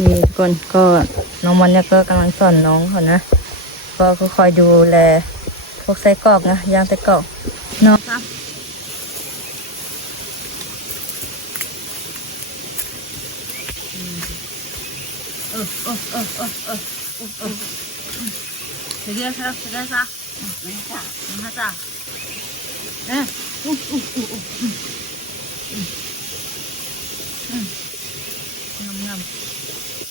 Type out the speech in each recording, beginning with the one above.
นี่ทุกคนก็น้องมันเนี่ยก็กำลังสอนน้องเขานะ ก็คอยดูแลพวกไส้กรอกนะย่างไส้กรอกเนาะครับเออเออเออเออเออเออเดี๋ยวเดี๋ยวเดี๋ยวซะไม่จ้ะไม่จ้ะเอออู้อู้อู้อู้อืมอืมอืมงามงาม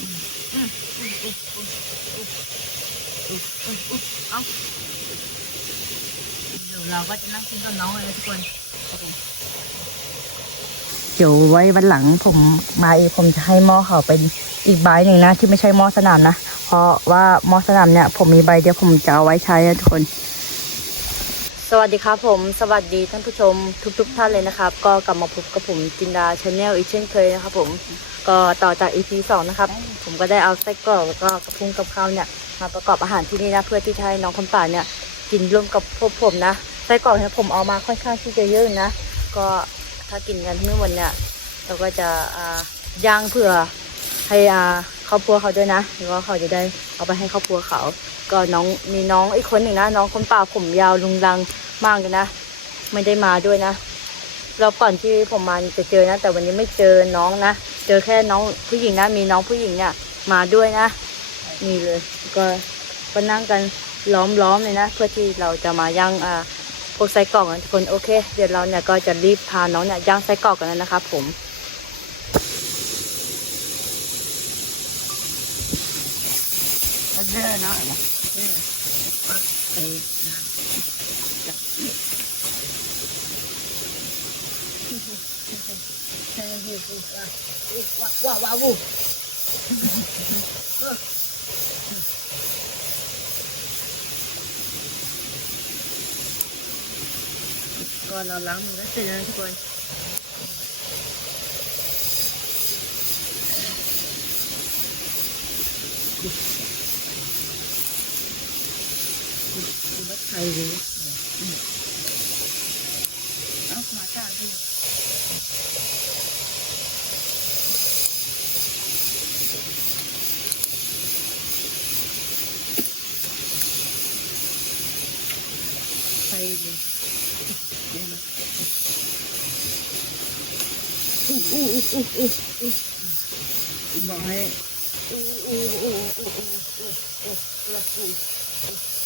อืมอืมอู้อู้อู้อู้อู้อู้อู้ เอาเดี๋ยวเราก็จะนั่งกินกับน้องเลยนะทุกคนครับผมเดี๋ยวไว้วันหลังผมมาอีกผมจะให้หม้อเขาเป็นอีกใบหนึ่งนะ ที่ไม่ใช่หม้อสนามนะ เพราะว่าหม้อสนามเนี่ย ผมมีใบเดียวผมจะเอาไว้ใช้นะทุกคน สวัสดีครับผม สวัสดีท่านผู้ชมทุก ๆ ท่านเลยนะครับ ก็กลับมาพบกับผมจินดาชาแนลอีกเช่นเคยนะครับผม ก็ต่อจาก EP สองนะครับ ผมก็ได้เอาไส้กรอกแล้วก็กระพุ้งกับข้าวเนี่ย มาประกอบอาหารที่นี่นะ เพื่อที่จะให้น้องคนป่าเนี่ย กินร่วมกับพวกผมนะไส้กรอกเนี่ยผมเอามาค่อนข้างที่จะเยอะนะ ก็ถ้ากินกันเมื่อวันเนี่ยเราก็จะย่างเผื่อให้อ่าครอบครัวเขาด้วยนะแล้วก็เขาจะได้เอาไปให้ครอบครัวเขา ก็น้องมีน้องอีกคนหนึ่งนะ น้องคนป่าผมยาวลุงลังมากเลยนะ ไม่ได้มาด้วยนะรอบก่อนที่ผมมาจะเจอนะ แต่วันนี้ไม่เจอน้องนะ เจอแค่น้องผู้หญิงนะ มีน้องผู้หญิงเนี่ยมาด้วยนะ นี่เลย ก็ก็นั่งกันล้อมๆเลยนะ เพื่อที่เราจะมาย่างอ่าพวกไส้กรอกกันทุกคนโอเค เดี๋ยวเราเนี่ยก็จะรีบพาน้องเนี่ยย่างไส้กรอกกันแล้วนะครับผมเด้อเนาะเออว้าวว้าวว้าว ก็เราล้างมือก็เสร็จแล้วนทุกคนคือบัดไทยเลยเอามาจ้าดิ ui ui ui ui Rồi. Ui ui ui ui ui ui ui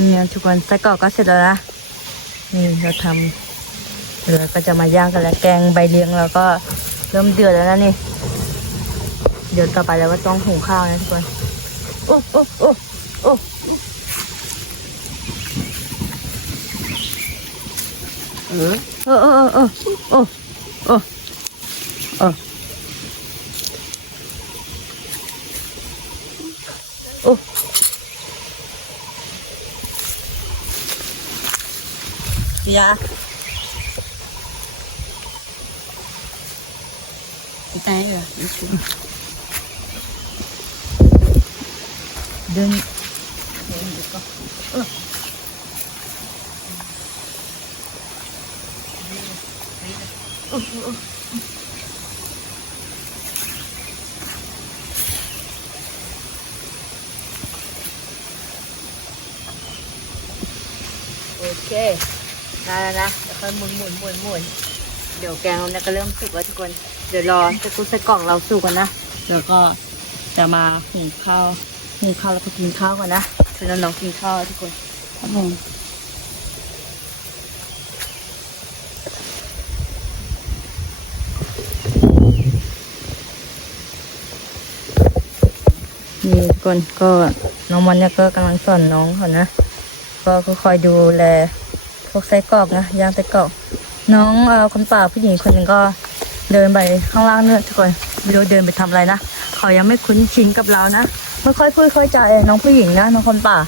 นี่ทุกคนไส้กรอกก็เสร็จแล้วนะ นี่เราทำเดี๋ยวเราก็จะมาย่างกันแล้วแกงใบเลี้ยงเราก็เริ่มเดือดแล้วนะนี่ เดี๋ยวต่อไปเราก็ต้องหุงข้าวนะทุกคนโอ้โอ้โอ้โอ้เออเออเออเออเออเออเออโอ้ ra cái tay rồi đi xuống đừng để được không ừ. Ừ, ừ. Okay. ได้แล้วนะแล้วค่อยหมุนหมุนหมุนหมุนเดี๋ยวแกงเราเนี่ยก็เริ่มสุกแล้วทุกคน เดี๋ยวรอจะทุกใส่กล่องเราสุกกันนะเดี๋ยวก็จะมาหุงข้าวหุงข้าวแล้วก็กินข้าวกันนะเดี๋ยวน้องกินข้าวทุกคนครับผมนี่ทุกคนก็น้องมันเนี่ยก็กำลังสอนน้องเขานะ ก็ค่อยดูแล พวกไส้กรอกนะย่างไส้กรอกน้องเอ่อคนป่าผู้หญิงคนหนึ่งก็เดินไปข้างล่างเนี่ยทุกคนไม่รู้เดินไปทำอะไรนะเขายังไม่คุ้นชินกับเรานะไม่ค่อยพูดค่อยจาน้องผู้หญิงนะน้องคนป่า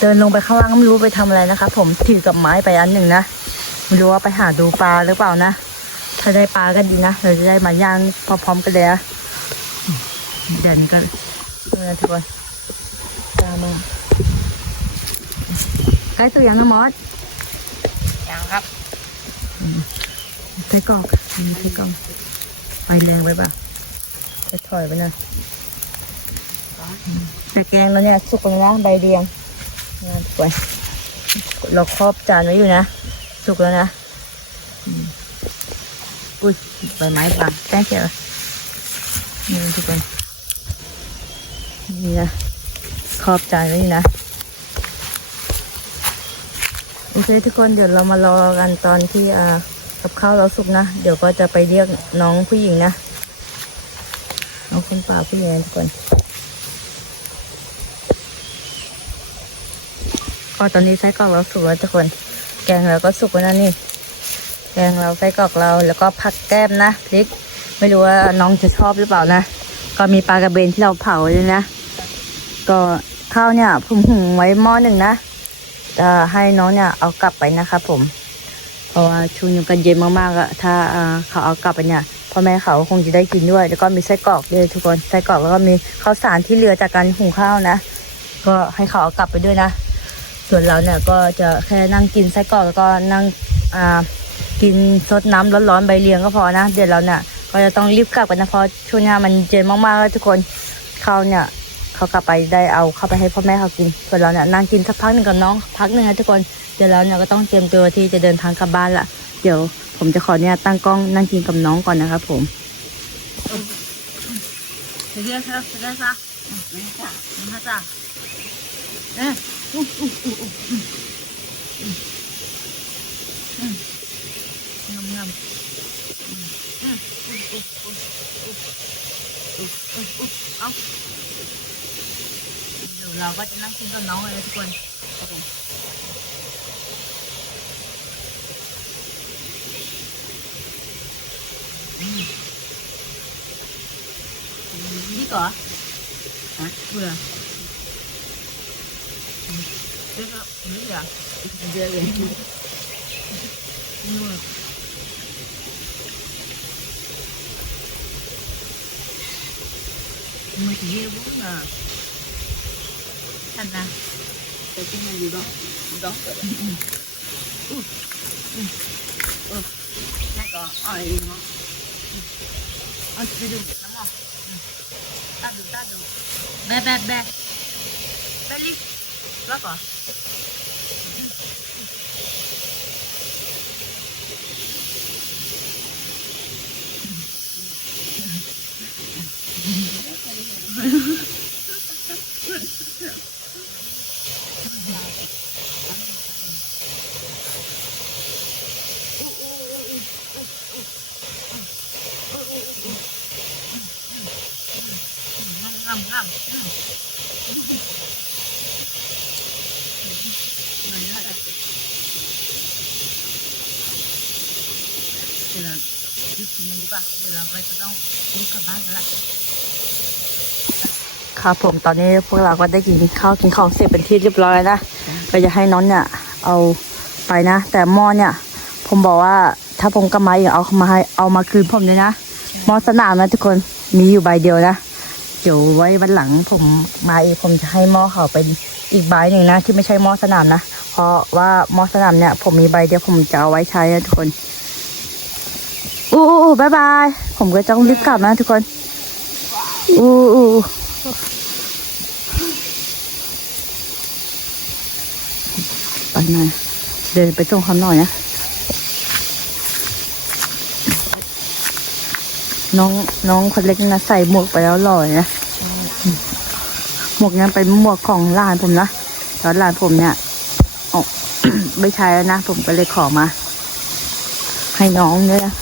เดินลงไปข้างล่างไม่รู้ไปทำอะไรนะคะ ผมถือกับไม้ไปอันหนึ่งนะไม่รู้ว่าไปหาดูปลาหรือเปล่านะถ้าได้ปลาก็ดีนะเราจะได้มาย่างพร้อมๆกันเลยนะเด่นก็เออทุกคนตามมาใกล้ตัวอยังนะมอสยังครับ ไส้กรอกมีไส้กรอกไฟแรงไปป่ะจะถอยไปนะแต่แกงแล้วเนี่ยสุกแล้วนะใบเดียงงานสวยเราครอบจานไว้อยู่นะ สุกแล้วนะอุ้ยใบไม้บางแป้งเขียวนี่ทุกคนนี่นะครอบจานไว้อยู่นะ โอเคทุกคนเดี๋ยวเรามารอกันตอนที่อ่ากับข้าวเราสุกนะ เดี๋ยวก็จะไปเรียกน้องผู้หญิงนะน้องคุณป่าผู้หญิงทุกคนก็ตอนนี้ไส้กรอกเราสุกแล้วทุกคน แกงเราก็สุกแล้วนะนี่แกงเราไส้กรอกเราแล้วก็ผักแก้มนะพริก ไม่รู้ว่าน้องจะชอบหรือเปล่านะก็มีปลากระเบนที่เราเผาเลยนะ ก็ข้าวเนี่ยผมหุงไว้หม้อหนึ่งนะ จะให้น้องเนี่ยเอากลับไปนะครับผมเพราะว่าช่วงนี้กันเย็นมากๆอะถ้าเขาเอากลับไปเนี่ยพ่อแม่เขาคงจะได้กินด้วย แล้วก็มีไส้กรอกด้วยทุกคนไส้กรอกแล้วก็มีข้าวสารที่เหลือจากการหุงข้าวนะ ก็ให้เขาเอากลับไปด้วยนะ ส่วนเราเนี่ยก็จะแค่นั่งกินไส้กรอกแล้วก็นั่งอ่ากินซดน้ำร้อนๆใบเลียงก็พอนะ เดี๋ยวเราเนี่ยก็จะต้องรีบกลับกันนะเพราะช่วงนี้มันเย็นมากๆแล้วทุกคนเขาเนี่ย เขากลับไปได้เอาเข้าไปให้พ่อแม่เขากินส่วนเราเนี่ยนั่งกินสักพักหนึ่งกับน้องพักหนึ่งนะทุกคนเดี๋ยวเราเนี่ยก็ต้องเตรียมตัวที่จะเดินทางกลับบ้านละเดี๋ยวผมจะขอเนี่ยตั้งกล้องนั่งกินกับน้องก่อนนะครับผมเดี๋ยวครับเดี๋ยวครับไม่จ้ะไม่จ้ะเอ๊ะงำงำเอาเดี๋ยว เราก็จะนั่งกินกับน้องเลยนะทุกคนนี่ก่อนฮะเบื่อเดี๋ยวก็นี่เหรอเดี๋ยวเลยนี่เหรอมัน chỉ yêu bún à thành ra จะกินมันอยู่ดองดองก็ได้แล้วก็อ้อยเ้ามข้ามค่ะผมตอนนี้พวกเราก็ได้กินข้าวกินของเสร็จเป็นที่เรียบร้อยนะก็จะให้น้องเนี่ยเอาไปนะ แต่หม้อเนี่ย ผมบอกว่าถ้าผมกลับมาอีกเอามาให้เอามาคืนผมเลยนะหม้อสนามนะทุกคนมีอยู่ใบเดียวนะ เดี๋ยวไว้วันหลังผมมาอีกผมจะให้หม้อเขาเป็นอีกใบหนึ่งนะ ที่ไม่ใช่หม้อสนามนะ เพราะว่าหม้อสนามเนี่ย ผมมีใบเดียวผมจะเอาไว้ใช้นะทุกคนอู้อู้บายบาย ผมก็ต้องรีบกลับนะทุกคนอู้อู้ไปหน่อยเดินไปส่งเขาหน่อยนะ น้องน้องคนเล็กนะใส่หมวกไปแล้วหล่อนะหมวกนั้นเป็นหมวกของหลานผมนะแล้วหลานผมเนี่ยอ๋อไม่ใช้แล้วนะ ผมก็เลยขอมา ให้น้องเนี่ยนะ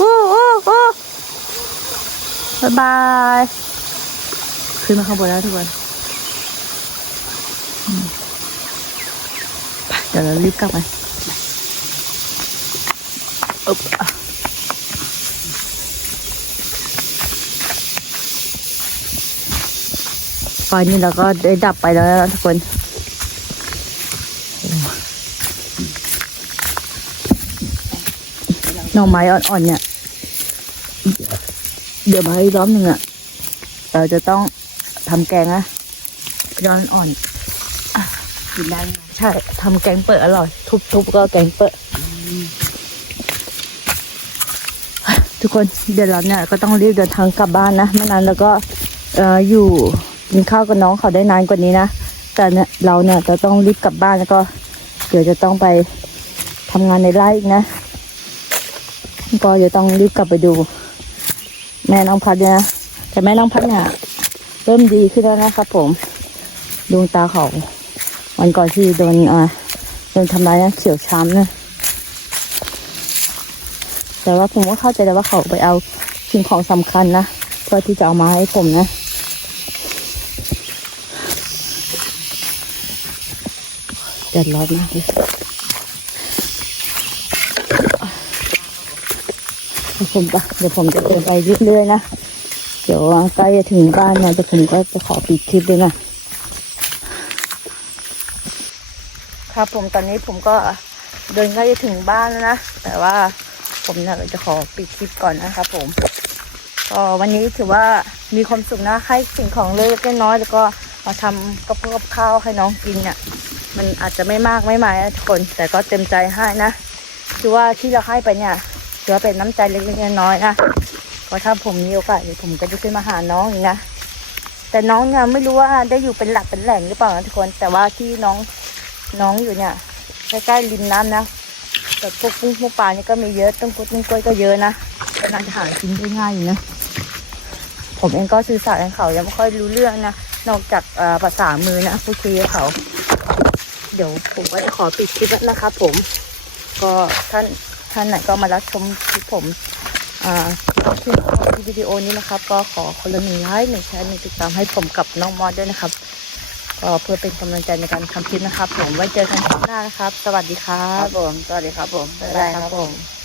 อู้อู้อู้บายบายขึ้นมาข้างบนแล้วทุกคนเดี๋ยวยวเรารีบกลับไป อบไฟนี่เราก็ได้ดับไปแล้วทุกคนหน่อไม้อ่อนๆเนี่ย เดี๋ยวมาอีกรอบหนึ่งอะ เราจะต้องทำแกงนะย้อนอ่อนกินได้ใช่ทำแกงเปิดอร่อย ทุบๆก็แกงเปิด ทุกคนเดี๋ยวเราเนี่ยก็ต้องรีบเดินทางกลับบ้านนะไม่นานแล้วก็เอ่ออยู่กินข้าวกับน้องเขาได้นานกว่านี้นะแต่เนี่ยเราเนี่ยจะต้องรีบกลับบ้านแล้วก็ เดี๋ยวจะต้องไปทำงานในไร่อีกนะก็จะต้องรีบกลับไปดู แม่น้องพัดเนี่ยนะแต่แม่น้องพัดเนี่ยเริ่มดีขึ้นแล้วนะครับผมดวงตาเขาวันก่อนที่โดนอ่าโดนทำร้ายนะเขียวช้ำเนะ แต่ว่าผมก็เข้าใจแล้วว่าเขาไปเอาสิ่งของสำคัญนะเพื่อที่จะเอามาให้ผมนะเดือดร้อนมากเลยผมจะเดี๋ยวผมจะเดินไปเรื่อยๆนะ เดี๋ยวใกล้จะถึงบ้านนะแต่ผมก็จะขอปิดคลิปด้วยนะครับผมตอนนี้ผมก็เดินใกล้จะถึงบ้านแล้วนะ แต่ว่า ผมเนี่ยจะขอปิดคลิปก่อนนะครับผมก็วันนี้ถือว่ามีความสุขนะให้สิ่งของเล็กน้อยแล้วก็มาทำกับกับข้าวให้น้องกินเนี่ยมันอาจจะไม่มากไม่หมายนะทุกคน แต่ก็เต็มใจให้นะคือว่าที่เราให้ไปเนี่ยถือว่าเป็นน้ำใจเล็กๆน้อยๆนะก็ถ้าผมมีโอกาสเดี๋ยวผมก็จะขึ้นมาหาน้องอีกนะแต่น้องเนี่ยไม่รู้ว่าได้อยู่เป็นหลักเป็นแหล่งหรือเปล่านะทุกคน แต่ว่าที่น้องน้องอยู่เนี่ยใกล้ๆริมน้ำนะ แต่พวกกุ้งพวกปลานี่ก็มีเยอะต้นกุดต้นกล้วยก็เยอะนะก็น่าจะหากินได้ง่ายอยู่นะ ผมเองก็สื่อสารกับเขายังไม่ค่อยรู้เรื่องนะ นอกจากเอ่อภาษามือนะพูดคุยกับเขา เดี๋ยวผมก็จะขอปิดคลิปแล้วนะครับผม ก็ท่านท่านไหนก็มารับชมคลิปผมอ่าคลิปวิดีโอนี้นะครับ ก็ขอคนละหนึ่งไลค์หนึ่งแชร์หนึ่งติดตามให้ผมกับน้องมอสด้วยนะครับ ก็เพื่อเป็นกำลังใจในการทำคลิปนะครับ ผมไว้เจอกันคลิปหน้านะครับ สวัสดีครัครับบผมสวัสดีครับผมบ๊ายบายครับผม